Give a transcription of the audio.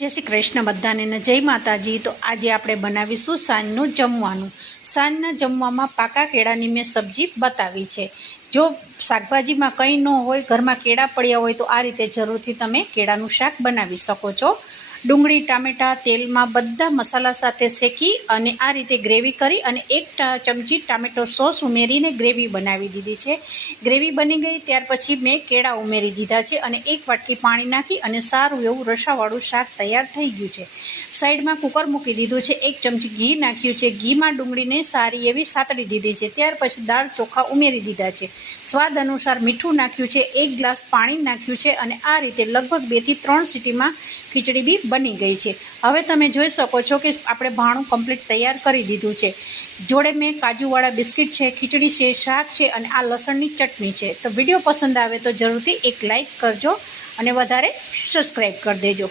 જય શ્રી કૃષ્ણ બધાને ને જય માતાજી। તો આજે આપણે બનાવીશું સાંજનું જમવાનું। સાંજના જમવામાં પાકા કેળાની મેં સબ્જી બતાવી છે। જો શાકભાજીમાં કંઈ ન હોય, ઘરમાં કેળા પડ્યા હોય તો આ રીતે જરૂરથી તમે કેળાનું શાક બનાવી શકો છો। ડુંગળી ટામેટા તેલમાં બધા મસાલા સાથે શેકી અને આ રીતે ગ્રેવી કરી અને 1 ચમચી ટામેટો સોસ ઉમેરીને ગ્રેવી બનાવી દીધી છે। ગ્રેવી બની ગઈ ત્યાર પછી મેં કેળા ઉમેરી દીધા છે અને 1 વાટકી પાણી નાખી અને સારું એવું રસાવાળું શાક તૈયાર થઈ ગયું છે। સાઈડમાં કુકર મૂકી દીધું છે, 1 ચમચી ઘી નાખ્યું છે। ઘીમાં ડુંગળીને સારી એવી સાતળી દીધી છે। ત્યાર પછી દાળ ચોખા ઉમેરી દીધા છે। સ્વાદ અનુસાર મીઠું નાખ્યું છે, 1 ગ્લાસ પાણી નાખ્યું છે અને આ રીતે લગભગ 2 થી 3 સીટીમાં ખીચડી બી બની ગઈ છે। હવે તમે જોઈ શકો છો કે આપણે ભાણું કમ્પ્લીટ તૈયાર કરી દીધું છે। જોડે મેં કાજુવાળા બિસ્કિટ છે, ખીચડી છે, શાક છે અને આ લસણની ચટણી છે। તો વિડીયો પસંદ આવે તો જરૂરથી એક લાઈક કરજો અને વધારે સબસ્ક્રાઈબ કરી દેજો।